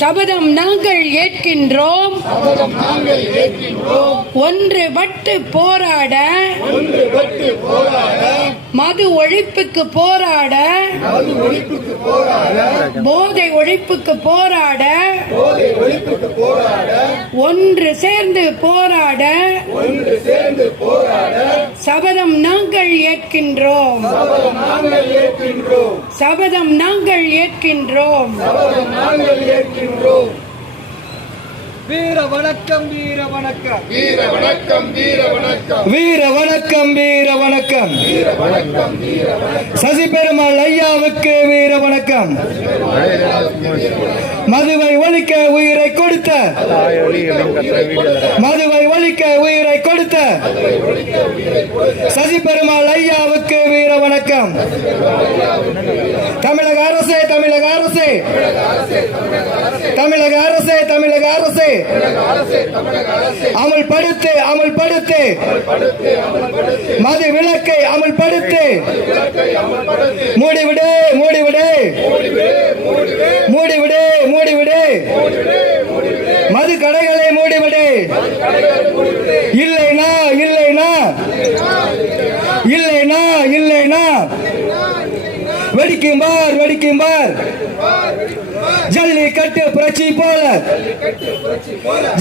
சபதம் நாங்கள் ஏற்கின்றோம். ஒன்றுபட்டு போராட, மது ஒழிப்புக்கு போராட, போதை ஒழிப்புக்கு போராட, ஒன்று சேர்ந்து போராட சபதம் நாங்கள் ஏற்கின்றோம். சபதம் நாங்கள் ஏற்கின்றோம். வீர வணக்கம், வீர வணக்கம், வீர வணக்கம், வீர வணக்கம், வீர வணக்கம், வீர வணக்கம், வீர வணக்கம், வீர வணக்கம். சசி பெருமாள் ஐயாவுக்கு வீர வணக்கம். மதுவை ஒழிக்க உயிரை கொடுத்த, மதுவை ஒழிக்க உயிரை கொடுத்த சசி பெருமாள் ஐயாவுக்கு வீர வணக்கம். தமிழக அரசே, தமிழக அரசே, தமிழக அரசே, தமிழக அரசே, அமல்படுத்து, அமல்படுத்து, மது விலக்கை அமல்படுத்து, மூடிவிடு, மூடிவிடு, மூடிவிடு, மூடிவிடு, மது கடைகளை மூடிவிடு. இல்லைனா, இல்லைனா, இல்லைனா, இல்லைனா வெடிக்கும் பார், வெடிக்கும் பார். ஜல்லிக்கட்டு புரட்சி போல,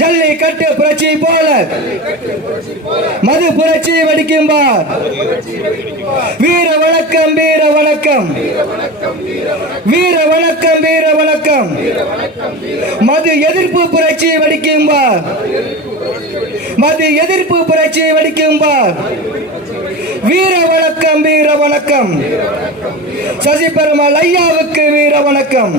ஜல்லிக்கட்டு புரட்சி போல மது புரட்சி வெடிக்கும் பார். வீர வணக்கம், வீர வணக்கம், வீர வணக்கம், வீர வணக்கம். மது எதிர்ப்பு புரட்சி வெடிக்கும் பார். மது எதிர்ப்பு புரட்சி வெடிக்கும் பார். வீர வணக்கம், வீர வணக்கம். சசி பெருமாள் ஐயாவுக்கு வீர வணக்கம்.